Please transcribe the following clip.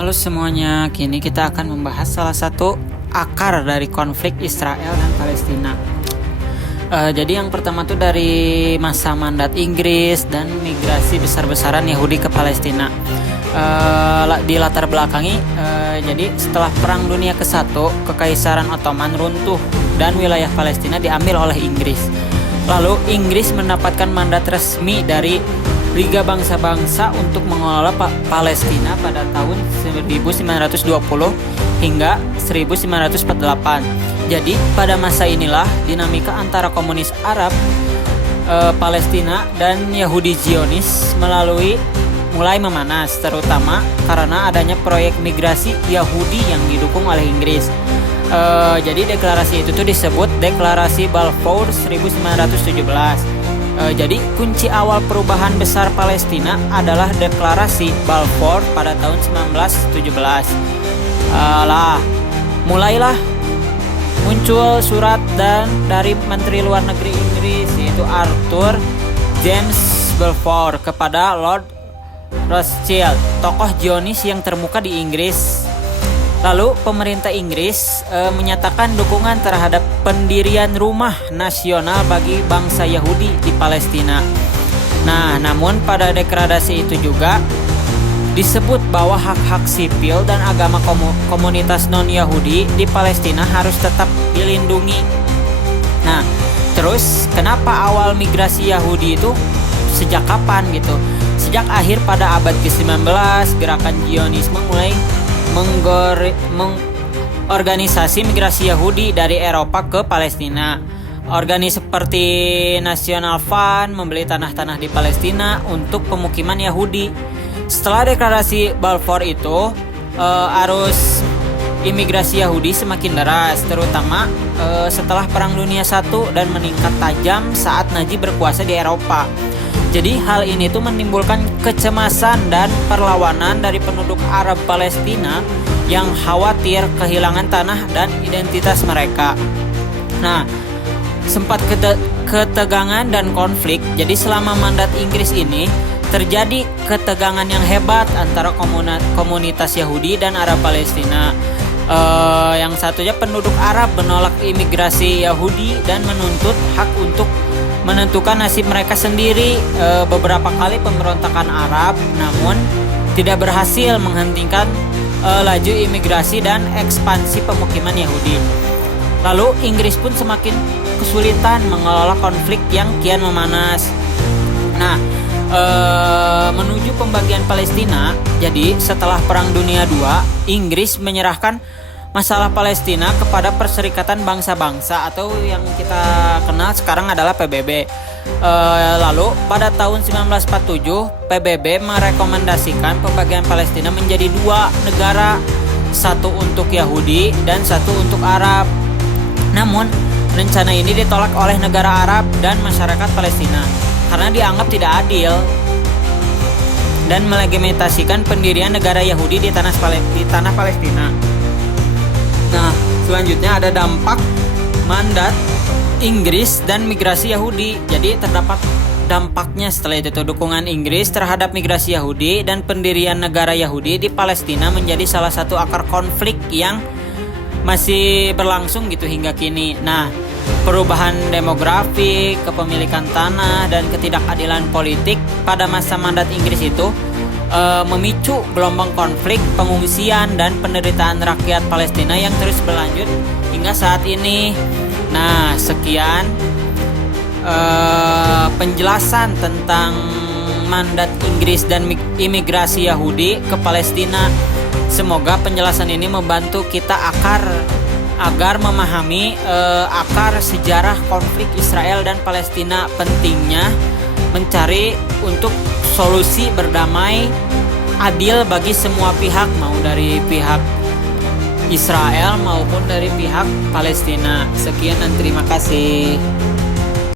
Halo semuanya, kini kita akan membahas salah satu akar dari konflik Israel dan Palestina. Jadi yang pertama tuh dari masa mandat Inggris dan migrasi besar-besaran Yahudi ke Palestina. Di latar belakangi, jadi setelah Perang Dunia ke-1, Kekaisaran Ottoman runtuh dan wilayah Palestina diambil oleh Inggris. Lalu Inggris mendapatkan mandat resmi dari Liga Bangsa-Bangsa untuk mengelola Palestina pada tahun 1920 hingga 1948. Jadi pada masa inilah dinamika antara komunis Arab, Palestina dan Yahudi Zionis mulai memanas, terutama karena adanya proyek migrasi Yahudi yang didukung oleh Inggris. Jadi deklarasi itu tuh disebut Deklarasi Balfour 1917. Jadi kunci awal perubahan besar Palestina adalah Deklarasi Balfour pada tahun 1917. Mulailah muncul surat dari Menteri Luar Negeri Inggris, yaitu Arthur James Balfour, kepada Lord Rothschild, tokoh Zionis yang termuka di Inggris. Lalu pemerintah Inggris menyatakan dukungan terhadap pendirian rumah nasional bagi bangsa Yahudi di Palestina. Nah, namun pada deklarasi itu juga disebut bahwa hak-hak sipil dan agama komunitas non-Yahudi di Palestina harus tetap dilindungi. Nah, terus kenapa awal migrasi Yahudi itu sejak kapan gitu? Sejak akhir pada abad ke-19, gerakan Zionisme mulai mengorganisasi migrasi Yahudi dari Eropa ke Palestina. Organisasi seperti National Fund membeli tanah-tanah di Palestina untuk pemukiman Yahudi. Setelah deklarasi Balfour itu, arus imigrasi Yahudi semakin deras, terutama setelah Perang Dunia I dan meningkat tajam saat Nazi berkuasa di Eropa. Jadi hal ini tuh menimbulkan kecemasan dan perlawanan dari penduduk Arab Palestina yang khawatir kehilangan tanah dan identitas mereka. Nah, sempat ketegangan dan konflik. Jadi selama mandat Inggris ini terjadi ketegangan yang hebat antara komunitas Yahudi dan Arab Palestina. Yang satunya penduduk Arab menolak imigrasi Yahudi dan menuntut hak untuk menentukan nasib mereka sendiri. Beberapa kali pemberontakan Arab namun tidak berhasil menghentikan laju imigrasi dan ekspansi pemukiman Yahudi. Lalu Inggris pun semakin kesulitan mengelola konflik yang kian memanas. Nah, menuju pembagian Palestina, jadi setelah Perang Dunia II, Inggris menyerahkan masalah Palestina kepada Perserikatan Bangsa-Bangsa atau yang kita kenal sekarang adalah PBB. Lalu pada tahun 1947 PBB merekomendasikan pembagian Palestina menjadi 2 negara, satu untuk Yahudi dan satu untuk Arab. Namun rencana ini ditolak oleh negara Arab dan masyarakat Palestina karena dianggap tidak adil dan melegitimasikan pendirian negara Yahudi di tanah Palestina. Nah, selanjutnya ada dampak mandat Inggris dan migrasi Yahudi. Jadi terdapat dampaknya setelah itu. Dukungan Inggris terhadap migrasi Yahudi dan pendirian negara Yahudi di Palestina menjadi salah satu akar konflik yang masih berlangsung gitu hingga kini. Nah, perubahan demografi, kepemilikan tanah, dan ketidakadilan politik pada masa mandat Inggris itu memicu gelombang konflik, pengungsian, dan penderitaan rakyat Palestina yang terus berlanjut hingga saat ini. Nah, sekian penjelasan tentang mandat Inggris dan imigrasi Yahudi ke Palestina. Semoga penjelasan ini membantu kita agar memahami akar sejarah konflik Israel dan Palestina. Pentingnya mencari untuk solusi berdamai adil bagi semua pihak, mau dari pihak Israel maupun dari pihak Palestina. Sekian dan terima kasih.